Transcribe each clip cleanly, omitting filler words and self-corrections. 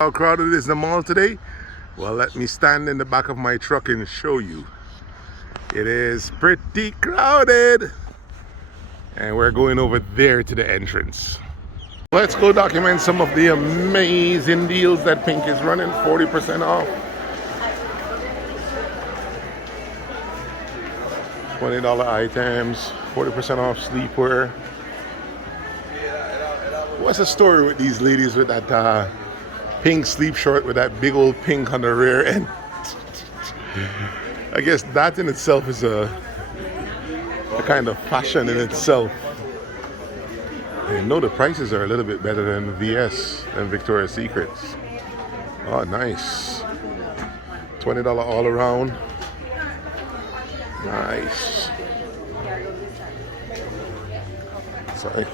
How crowded it is in the mall today? Well, let me stand in the back of my truck and show you. It is pretty crowded. And we're going over there to the entrance. Let's go document some of the amazing deals that Pink is running. 40% off. $20 items, 40% off sleepwear. What's the story with these ladies with that pink sleep short with that big old pink on the rear end? I guess that in itself is a kind of fashion in itself. I know the prices are a little bit better than VS and Victoria's Secrets. Oh, nice. $20 all around. Nice. Sorry.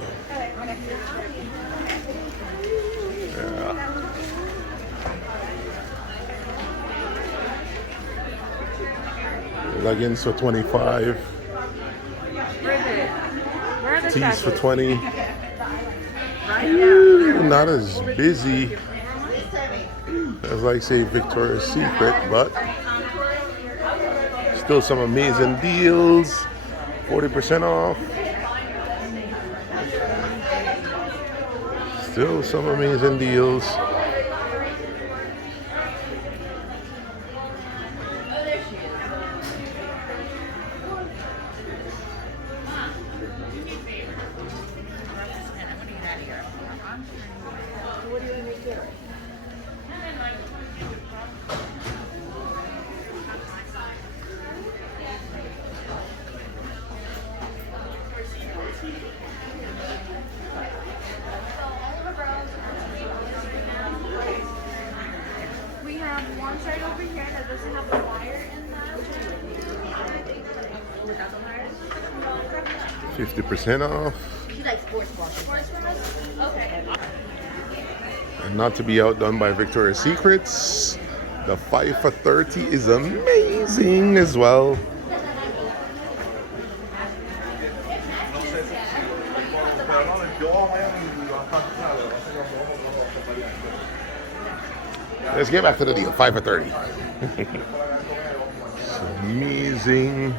Yeah. Leggings for 25. Tees for 20. Ooh, not as busy as like say Victoria's Secret, but still some amazing deals. 40% off. Still some amazing deals. We have one shirt over here that doesn't have the wire in that. Without the wire? 50% off. She likes sports bras. Sports bras? Okay. And not to be outdone by Victoria's Secrets, the 5 for 30 is amazing as well. Let's get back to the deal. 5 for 30. It's amazing.